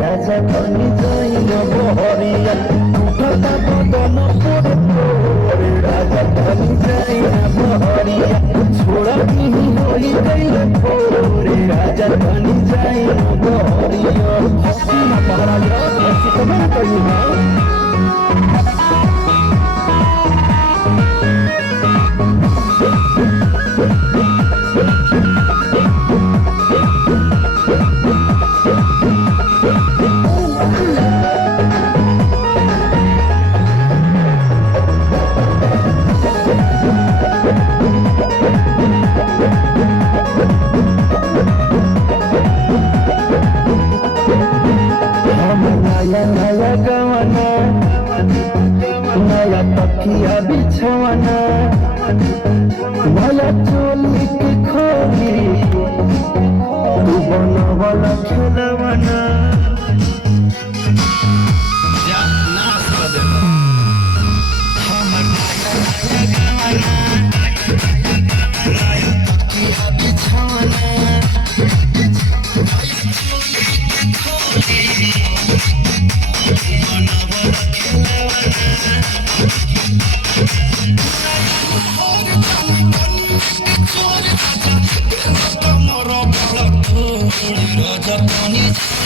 राजा कनी जाइन बहरिया उठता बदन पोरे राजा कनी जाइन बहरिया छोड़ा की होई गइल पोरे राजा कनी जाइन बहरिया हसीना पहराया कितना कही ना नया गवाना नया तकिया बिछवाना नया चोली के खोली तू बनवाला खेलवाना राजा